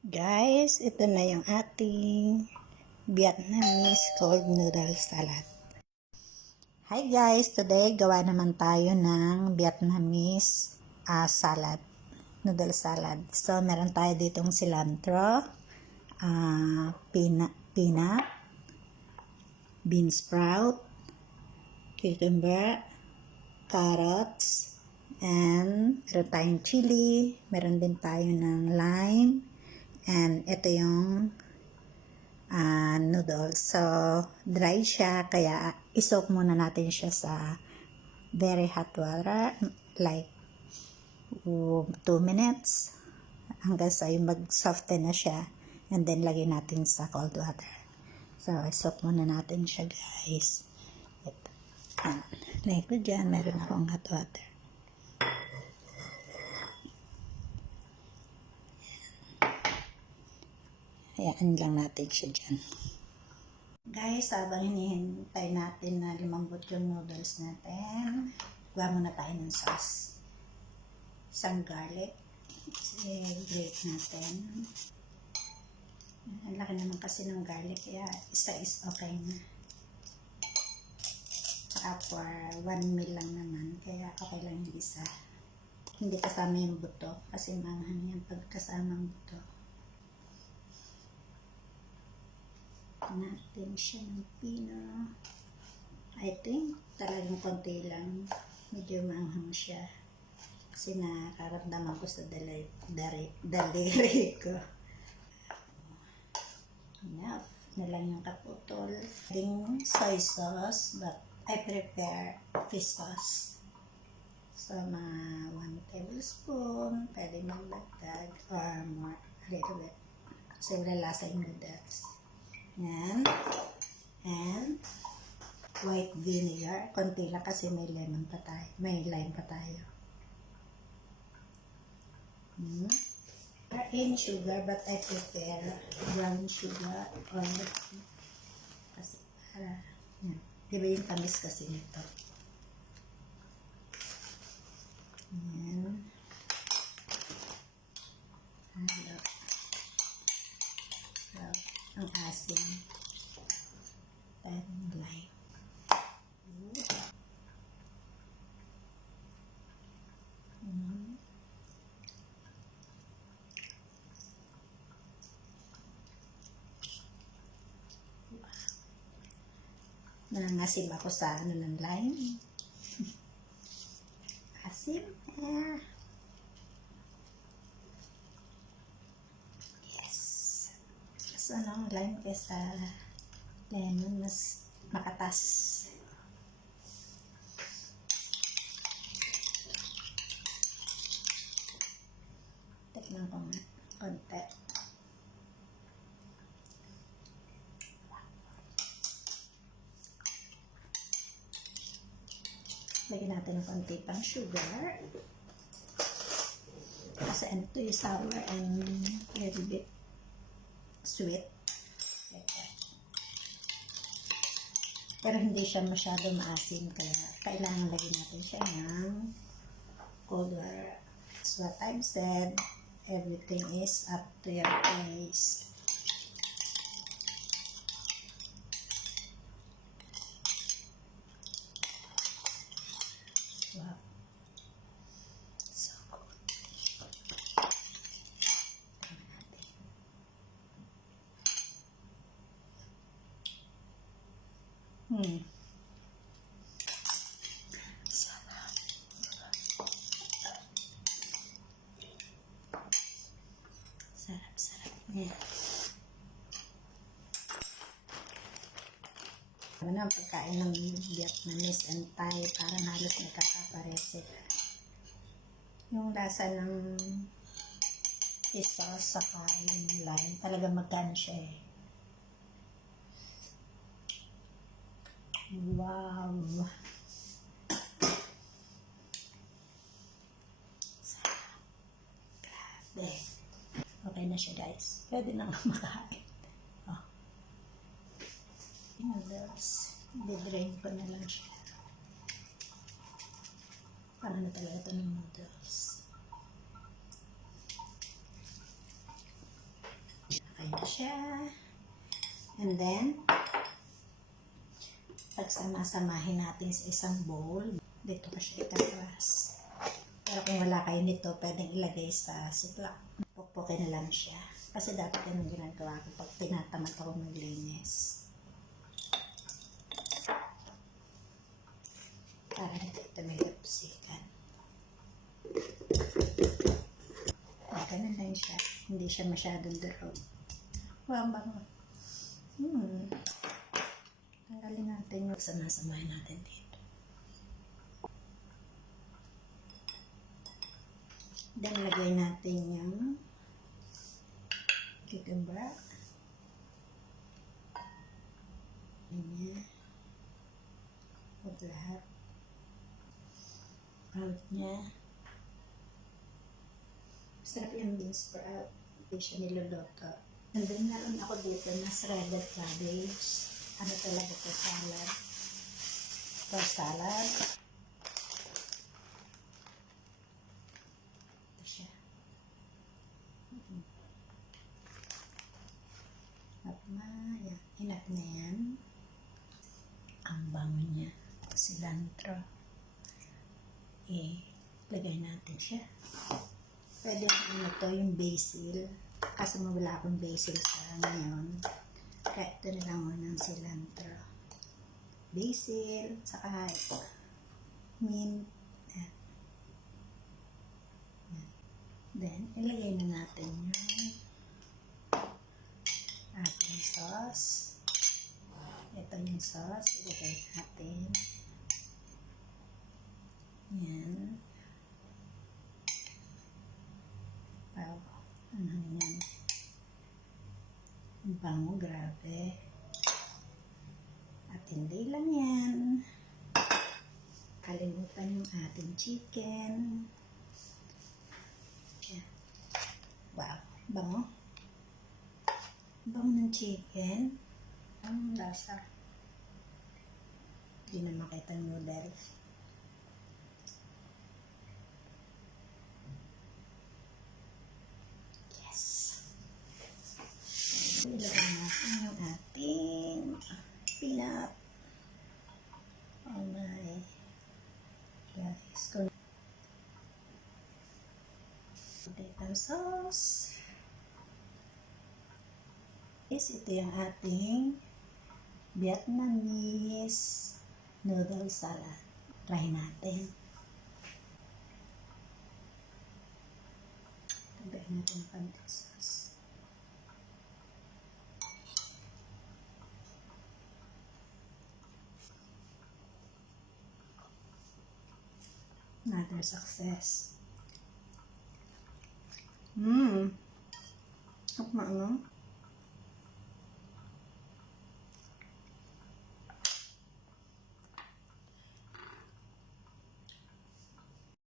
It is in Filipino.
Guys, ito na yung ating Vietnamese cold noodle salad. Hi guys, today gawa naman tayo ng Vietnamese salad, noodle salad. So, meron tayo ditong cilantro, peanut, bean sprout, cucumber, carrots, and meron tayong chili, meron din tayo ng lime, and ito yung noodles. So, dry siya, kaya isoak muna natin siya sa very hot water, like 2 minutes, hanggang sa yung mag-soften na siya, and then lagyan natin sa cold water. So, isoak muna natin siya, guys. Ito. Like ko dyan, meron akong hot water. Hayaan lang natin siya dyan. Guys, habang hinihintay natin na lumambot yung noodles natin, gawa muna tayo ng sauce. Isang garlic. I-grate natin. Ang laki naman kasi ng garlic, kaya isa is okay na. Saka for 1 meal lang naman, kaya okay lang yung isa. Hindi kasama yung buto, kasi manghang yan pag kasamang buto. Natin siya ng pino. I think talagang konti lang, medyo maanghang siya kasi nakaramdaman ko sa daliri ko. Enough na lang yung kaputol. Ding soy sauce, but I prepare fish sauce. So, mga 1 tablespoon, pwede magdagdag or more, a little bit, kasi wala lasa yung noodles. Yan. And white vinegar. Konti lang kasi may lemon pa tayo. May lime pa tayo. In sugar, but I prefer brown sugar or kasi para yan. Diba yung tamis kasi nito. Yan. Halo. So, ang asin. And lime. Nangangasim ako sa ng lime. Asim. Yes. Mas lime kaysa lemon, mas makatas. Tikman ko nga konti. Lagyan natin ng konti pang sugar. Kasi ito yung sour and little bit sweet. Like that. Pero hindi siya masyado maasim, kaya kailangan lagyan natin siya ng cold water. That's what I've said. Everything is up to your taste. Wow. So good. Tingnan natin. Sarap. Sarap niya. Ano ang pagkain ng Vietnamese and Thai, parang halos nagkakapare sila. Yung lasa ng fish sauce saka yung lime, talagang magkano siya eh. Wow! Sarap. Grabe. Okay na siya, guys. Pwede na nga makain. Oh. Noodles. Didrain ko na lang siya. Parang na talaga ito ng noodles. na siya. And then, pagsama-samahin natin sa isang bowl. Dito ko siya itawas. Pero kung wala kayo nito, pwedeng ilagay sa ziplock. Pukpukin na lang siya. Kasi dapat yun ang ginagawa ko pag tinatamad ako maglinis. Para hindi ito may lapsikan. Ganun lang siya. Hindi siya masyadong durog. Wow, bango. Tanggalin natin yung sama-samahin natin dito. Then, lagay natin yung cucumber. Ayan. Huwag lahat. Out niya. Sarap yung beans sprout. Hindi siya niluluto. And then, naroon ako dito na shredded cabbage. Ano talaga ito? Salad. Ito salad. Ito siya. Yan. Enough na yan. Ang bango niya. Cilantro. Lagay natin siya. Pwede yung basil. Kasi wala akong basil sa ngayon. Kaya ito na lang ng cilantro. Basil, saka mint. Then, ilagay na natin yung ating sauce. Ito yung sauce. Ilagay natin. Yan. Wow. Ano yan? Ang bango, grabe. At hindi lang yan. Kalimutan yung ating chicken. Yan. Wow. Bango. Bango ng chicken. Ang lasa. Hindi na makita yung noodles. Ilagay natin yung ating peanut. Oh my guys. Potato sauce. Ito yung ating Vietnamese noodle salad. Try natin. Lagay natin ang potato sauce. Another success. Ano?